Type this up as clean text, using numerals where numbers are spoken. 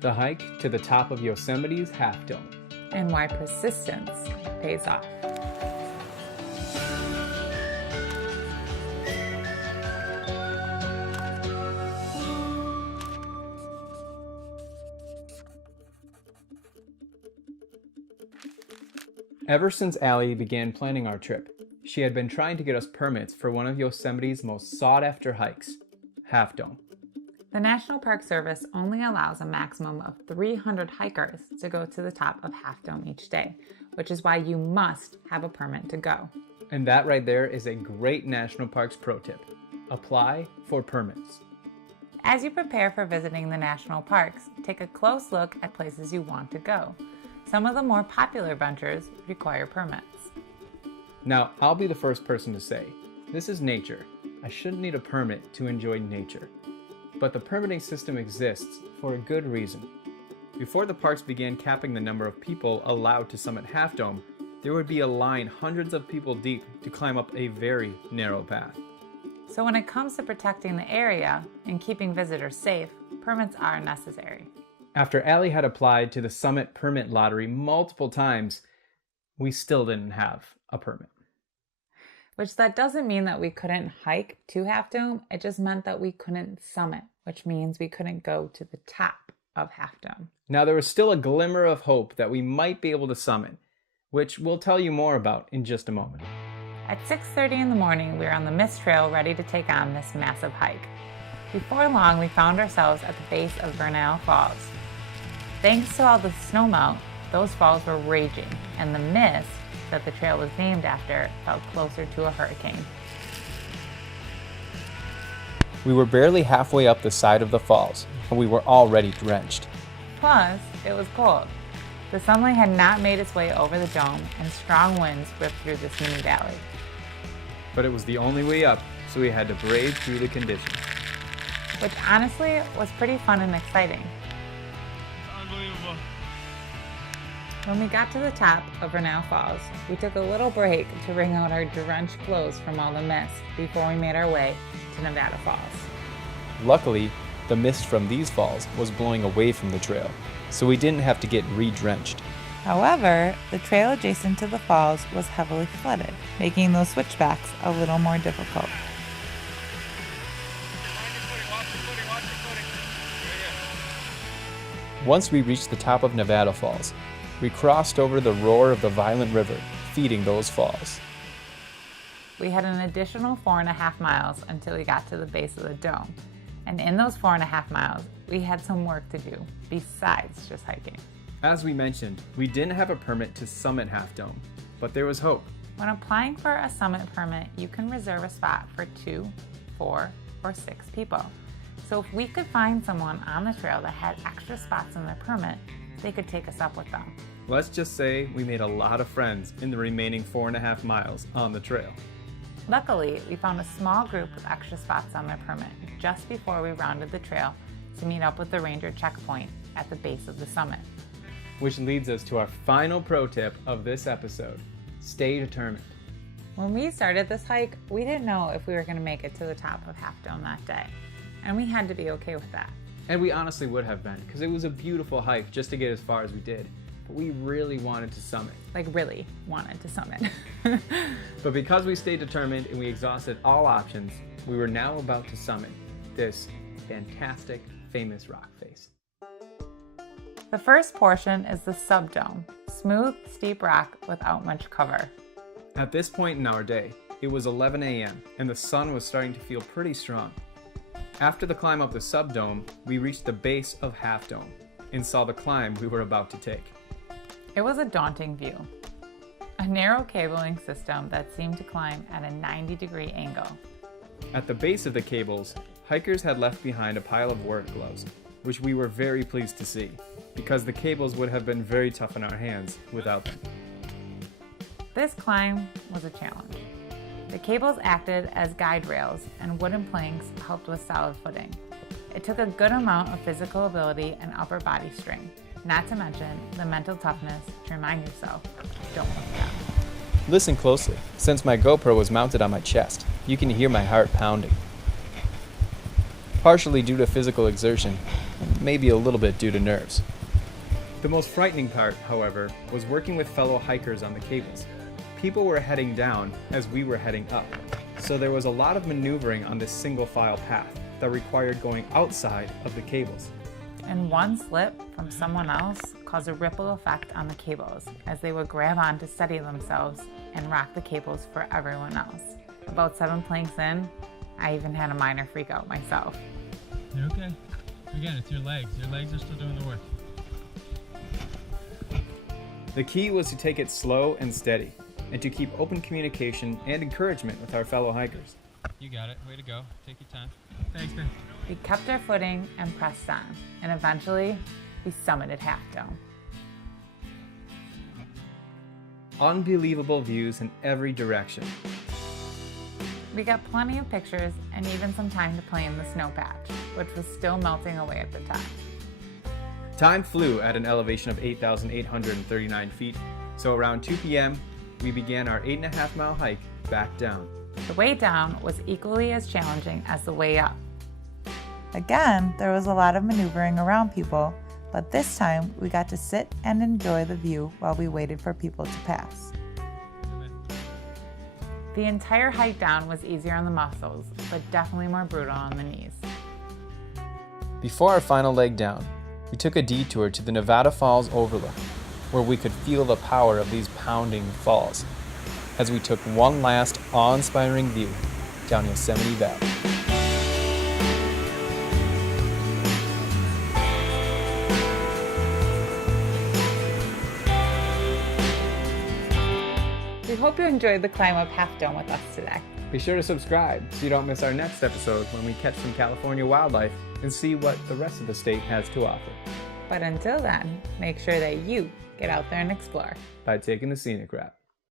the hike to the top of Yosemite's Half Dome. And why persistence pays off. Ever since Allie began planning our trip, she had been trying to get us permits for one of Yosemite's most sought-after hikes, Half Dome. The National Park Service only allows a maximum of 300 hikers to go to the top of Half Dome each day, which is why you must have a permit to go. And that right there is a great National Parks pro tip. Apply for permits. As you prepare for visiting the national parks, take a close look at places you want to go. Some of the more popular ventures require permits. Now, I'll be the first person to say, this is nature. I shouldn't need a permit to enjoy nature. But the permitting system exists for a good reason. Before the parks began capping the number of people allowed to summit Half Dome, there would be a line hundreds of people deep to climb up a very narrow path. So when it comes to protecting the area and keeping visitors safe, permits are necessary. After Allie had applied to the summit permit lottery multiple times, we still didn't have a permit. Which that doesn't mean that we couldn't hike to Half Dome, it just meant that we couldn't summit, which means we couldn't go to the top of Half Dome. Now there was still a glimmer of hope that we might be able to summit, which we'll tell you more about in just a moment. At 6:30 in the morning, we were on the mist trail ready to take on this massive hike. Before long, we found ourselves at the base of Vernal Falls. Thanks to all the snowmelt, those falls were raging, and the mist that the trail was named after felt closer to a hurricane. We were barely halfway up the side of the falls, and we were already drenched. Plus, it was cold. The sunlight had not made its way over the dome, and strong winds ripped through this mini valley. But it was the only way up, so we had to brave through the conditions. Which honestly was pretty fun and exciting. Unbelievable. When we got to the top of Vernal Falls, we took a little break to wring out our drenched clothes from all the mist before we made our way to Nevada Falls. Luckily, the mist from these falls was blowing away from the trail, so we didn't have to get re-drenched. However, the trail adjacent to the falls was heavily flooded, making those switchbacks a little more difficult. Once we reached the top of Nevada Falls, we crossed over the roar of the violent river, feeding those falls. We had an additional 4.5 miles until we got to the base of the dome. And in those 4.5 miles, we had some work to do, besides just hiking. As we mentioned, we didn't have a permit to summit Half Dome, but there was hope. When applying for a summit permit, you can reserve a spot for 2, 4, or 6 people. So if we could find someone on the trail that had extra spots in their permit, they could take us up with them. Let's just say we made a lot of friends in the remaining 4.5 miles on the trail. Luckily, we found a small group with extra spots on their permit just before we rounded the trail to meet up with the ranger checkpoint at the base of the summit. Which leads us to our final pro tip of this episode. Stay determined. When we started this hike, we didn't know if we were going to make it to the top of Half Dome that day, and we had to be okay with that. And we honestly would have been, because it was a beautiful hike just to get as far as we did. But we really wanted to summit. Like really wanted to summit. But because we stayed determined and we exhausted all options, we were now about to summit this fantastic, famous rock face. The first portion is the subdome, smooth, steep rock without much cover. At this point in our day, it was 11 a.m. and the sun was starting to feel pretty strong. After the climb up the subdome, we reached the base of Half Dome and saw the climb we were about to take. It was a daunting view. A narrow cabling system that seemed to climb at a 90-degree angle. At the base of the cables, hikers had left behind a pile of work gloves, which we were very pleased to see, because the cables would have been very tough in our hands without them. This climb was a challenge. The cables acted as guide rails, and wooden planks helped with solid footing. It took a good amount of physical ability and upper body strength, not to mention the mental toughness to remind yourself, don't look down. Listen closely. Since my GoPro was mounted on my chest, you can hear my heart pounding. partially due to physical exertion, and maybe a little bit due to nerves. The most frightening part, however, was working with fellow hikers on the cables. People were heading down as we were heading up, so there was a lot of maneuvering on this single file path that required going outside of the cables. And one slip from someone else caused a ripple effect on the cables as they would grab on to steady themselves and rock the cables for everyone else. About 7 planks in, I even had a minor freak out myself. You're okay. Again, it's your legs. Your legs are still doing the work. The key was to take it slow and steady, and to keep open communication and encouragement with our fellow hikers. You got it. Way to go. Take your time. Thanks, man. We kept our footing and pressed on, and eventually we summited Half Dome. Unbelievable views in every direction. We got plenty of pictures and even some time to play in the snow patch, which was still melting away at the top. Time flew at an elevation of 8,839 feet, so around 2 p.m., we began our 8.5 mile hike back down. The way down was equally as challenging as the way up. Again, there was a lot of maneuvering around people, but this time we got to sit and enjoy the view while we waited for people to pass. The entire hike down was easier on the muscles, but definitely more brutal on the knees. Before our final leg down, we took a detour to the Nevada Falls overlook, where we could feel the power of these pounding falls, as we took one last awe-inspiring view down Yosemite Valley. We hope you enjoyed the climb up Half Dome with us today. Be sure to subscribe so you don't miss our next episode when we catch some California wildlife and see what the rest of the state has to offer. But until then, make sure that you get out there and explore. By taking the scenic route.